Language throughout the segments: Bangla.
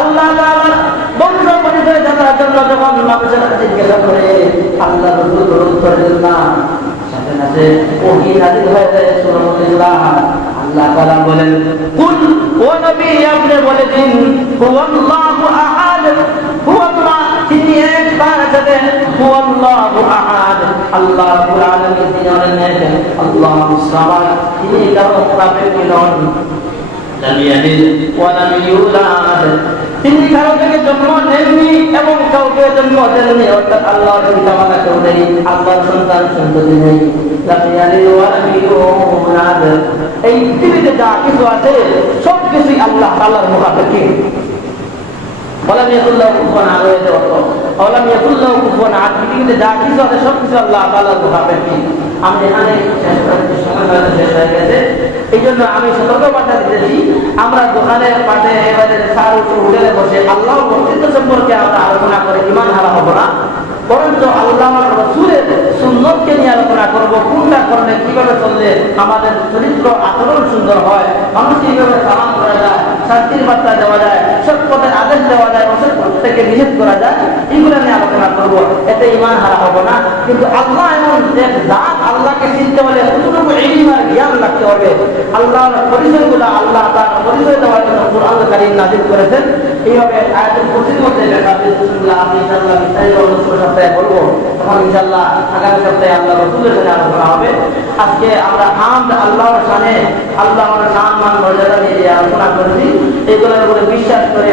আল্লাহ তাআলা বংশ পরিচয় জানার জন্য যখন মানুষের কাছে জিজ্ঞাসা করে আল্লাহ রাসূল উত্তর দেন না, সাথে সাথে ওহী নাযিল হয়ে যায় সূরা আল-ইখলাস। আল্লাহ তাআলা বলেন, কুল ও নবী আপনি বলে দিন হুয়াল্লাহু আহাদ, হুয়াল্লাহ তিনি একবার আছেন, হুয়াল্লাহু আহাদ আল্লাহ রাব্বুল আলামিন তিনি হলেন এক, আল্লাহুস সামাদ তিনি কারো প্রাপ্য নন, লাম ইয়ালিদ ওয়া লাম ইউলাদ তিনি কারো থেকে জন্ম নেননি এবং কাউকে জন্ম দেননি, অর্থাৎ আল্লাহর পিতামাতা কেউ নেই, আল্লাহর সন্তান সন্ততি নেই, লাম ইয়ালিদ ওয়া লাম ইউলাদ। এই পৃথিবীতে যা কিছু আছে সব কিছুই আল্লাহ তাআলার মুখাপেক্ষী। ওয়ালাম ইয়াকুল্লাহু কুফুয়ান আহাদ, ওয়ালাম ইয়াকুল্লাহু কুফুয়ান আহাদ, পৃথিবীতে যা কিছু আছে সব কিছু আল্লাহ তাআলার মুখাপেক্ষী। আমি এখানে শেষ হয়ে গেছে, এই জন্য আমি সতর্কবার্তা দিতেছি, আমরা দোকানের পাশে এবারে হোটেলে বসে আল্লাহর অস্তিত্ব সম্পর্কে আমরা আলোচনা করে ঈমান হারা হব না, বরঞ্চ আল্লাহর রাসূলের সুন্নতকে নিয়ে আলোচনা করব, কোনটা করলে কিভাবে চললে আমাদের চরিত্র আচরণ সুন্দর হয়, মানুষ কিভাবে সালাম করা যায়, শান্তির বার্তা দেওয়া যায়, সৎ পথের আদেশ দেওয়া যায়, অসৎ পথ থেকে নিষেধ করা যায়, এগুলো নিয়ে আলোচনা করব। এতে ঈমান হারা হব না। কিন্তু আল্লাহ এমন এক জাত, আল্লাহকে চিনতে হলে কতটুকু ইলম আর জ্ঞান রাখতে হবে। আল্লাহর পরিচয়গুলো আল্লাহ তার পরিচয় দেওয়ার জন্য কোরআন কারীম নাযিল করেছেন। এইভাবে আয়াতুল কুরসির মধ্যে লেখা আছে, বিসমিল্লাহ আমি ইনশাআল্লাহ বিস্তারিত সপ্তাহে বলবো, তখন ইনশাআল্লাহ আগামী সপ্তাহে আল্লাহ রাসূলের সাথে আলোচনা হবে। আজকে আমরা হামদ আল্লাহর শানে, আল্লাহর সম্মান মর্যাদা নিয়ে আলোচনা করেছি। এগুলোর উপরে বিশ্বাস করে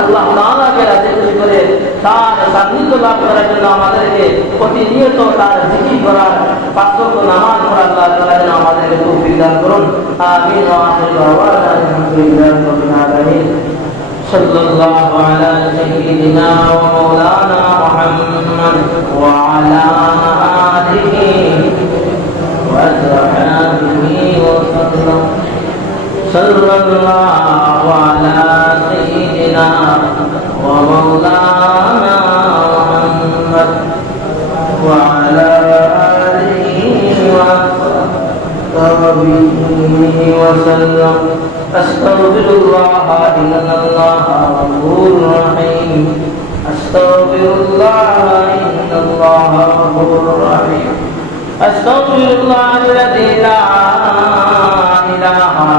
আল্লাহ তাআলাকে রাজি খুশি করে তার সান্নিধ্য লাভ করার জন্য আমাদেরকে প্রতিনিয়ত তার জিকির করার, পাঁচ ওয়াক্ত নামাজ পড়ার আল্লাহ তাআলা যেন আমাদেরকে তৌফিক দান করুন। আমিন ওয়া আখিরু দাওয়ানা আলহামদুলিল্লাহি রাব্বিল আলামিন। সাল্লাল্লাহু আলা সাইয়্যিদিনা ওয়া মাওলানা মুহাম্মদ ওয়া আলা আলিহি ওয়া সাহবিহি ওয়া সাল্লাম। সাল্লাল্লাহু আলা সাইয়্যিদিনা ওয়া মাওলানা মুহাম্মদ ওয়া আলা আলিহি ওয়া সাহবিহি ওয়া সাল্লাম। আস্তাগফিরুল্লাহ ইন্নাল্লাহা গফুরুর রহিম। আস্তাগফিরুল্লাহ ইন্নাল্লাহা গফুরুর রহিম। আস্তাগফিরুল্লাহ আল্লাযী লা ইলাহা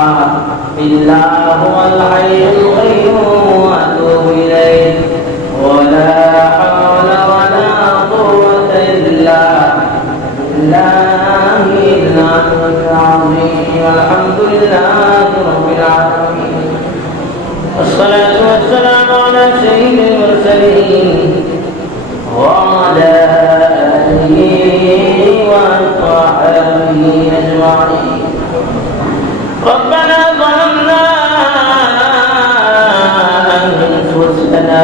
ইল্লা হুয়াল হাইয়ুল কাইয়্যুম ওয়া আতুবু ইলাইহি ওয়া লা হাওলা ওয়া লা কুওয়াতা ইল্লা বিল্লাহিল আলিyyিল আযীম। আলহামদুলিল্লাহি রাব্বিল আলামিন। والصلاة والسلام على سيد المرسلين وعلى آله وصحبه أجمعين. ربنا ظلمنا أنفسنا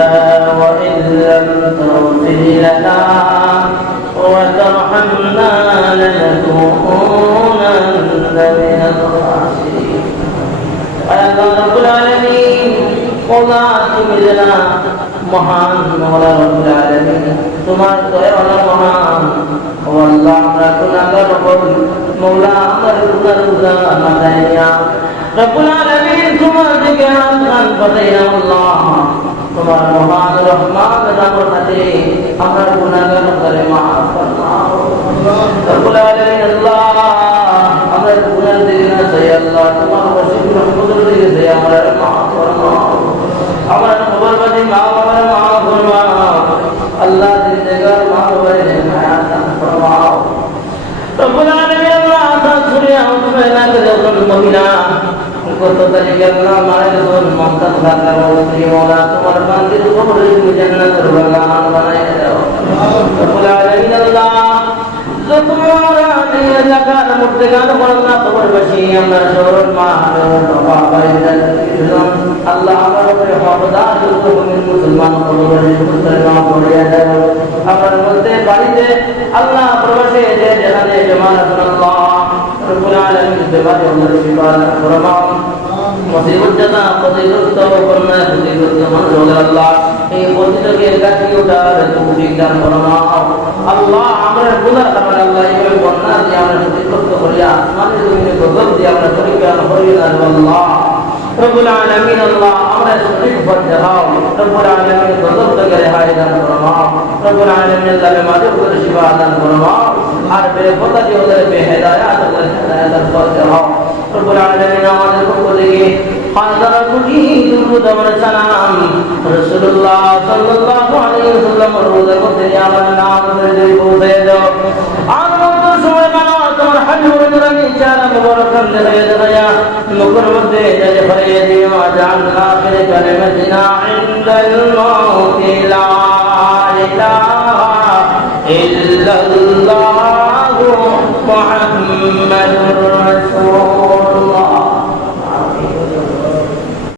وإن لم تغفر لنا وترحمنا لنكونن من الخاسرين. আল্লাহ রাব্বুল আলামিন, ওয়া তুমি জানা মহান মওলা রাব্বুল আলামিন, তোমার দয়া ওয়ালা মহান। ও আল্লাহ, আমরা গুনাহগার রব, মওলা আমার গুনাহ মাদাইয়া রাব্বুল আলামিন, তোমার দিকে হাত বাড়াইয়া আল্লাহ, তোমার মহান রহমান রহমতে আমরা গুনাহগার করে maaf ফরমাও রাব্বুল আলামিন। আল্লাহ আমরা গুনাহ দিই না চাই, আল্লাহ তোমার ওসির রহমতের দিকে চাই, আমরা maaf ফরমাও। আমরা খবরবাদী মা বাবার maaf ফরমাও আল্লাহ, জিন্দেগার মা বাবার হায়াত দান ফরমাও রাব্বুল আলামিন। আল্লাহ তাসরিয়া উসমানা কে যখন মহিলা কত তারিখে আল্লাহ মারা গেছেন, মমতাজ ঢাকার স্ত্রী, মওলা তোমার বান্দির কবরে তুমি জান্নাতের বাগান বানায় দাও রাব্বুল আলামিন। আল্লাহ যত এই এলাকার মুর্দেগান আল্লাহ কবরবাসী, আমরা শহরের মা বাবা ভাইদের আল্লাহ আমার উপরে হকদার যত মুসলমান কবরবাসী মুসলমান করিয়া দাও। আমার মধ্যে বাড়িতে আল্লাহ প্রবাসে যে যেখানে জমা আছেন আল্লাহ রাব্বুল আলামিন, বেবারে আল্লাহ শিফা দান ফরমাও। মুসিবত জানা প্রতিরোধ করনা প্রতিরোধ মানুষ আল্লাহ এই প্রতিযোগে গাছি ওঠার তৌফিক দান ফরমাও আল্লাহ। আমরা গুনাহ আমরা আল্লাহ এইভাবে বন্যা দিয়ে আমরা ক্ষতিগ্রস্ত করিয়া আসমানের জমিনে গজব দিয়ে আমরা পরিত্রাণ করিয়া আল্লাহ রাব্বুল আলামিন। আল্লাহ আমরা সঠিক মুসিবত দেখাও রব্বুল আলামিন গজব থেকে রেহাই দান ফরমাও রব্বুল আলামিন লাভে মাঝে করে শিফা দান ফরমাও আর বেপতা দিয়ে ওদের বেহেদায়াত ওদের হেদায়াত করতে হও রব্বুল আলামিন আমাদের পক্ষ থেকে হাজার কোটি দুরূদ ও সালাম রাসূলুল্লাহ সাল্লাল্লাহু আলাইহি ওয়াসাল্লাম রোজার মধ্যে আমার নাম ধরে পৌঁছে দাও আর মত সময় মানো তোমার হাবিবের নূরানি চেহারা মুবারক দেখে দেয়া মুখের মধ্যে জারি ভরিয়ে দিও আজান আখির কালিমাতিনা ইনদাল মাউত লা ইলাহা ইল্লাল্লাহু মুহাম্মাদুর রাসূল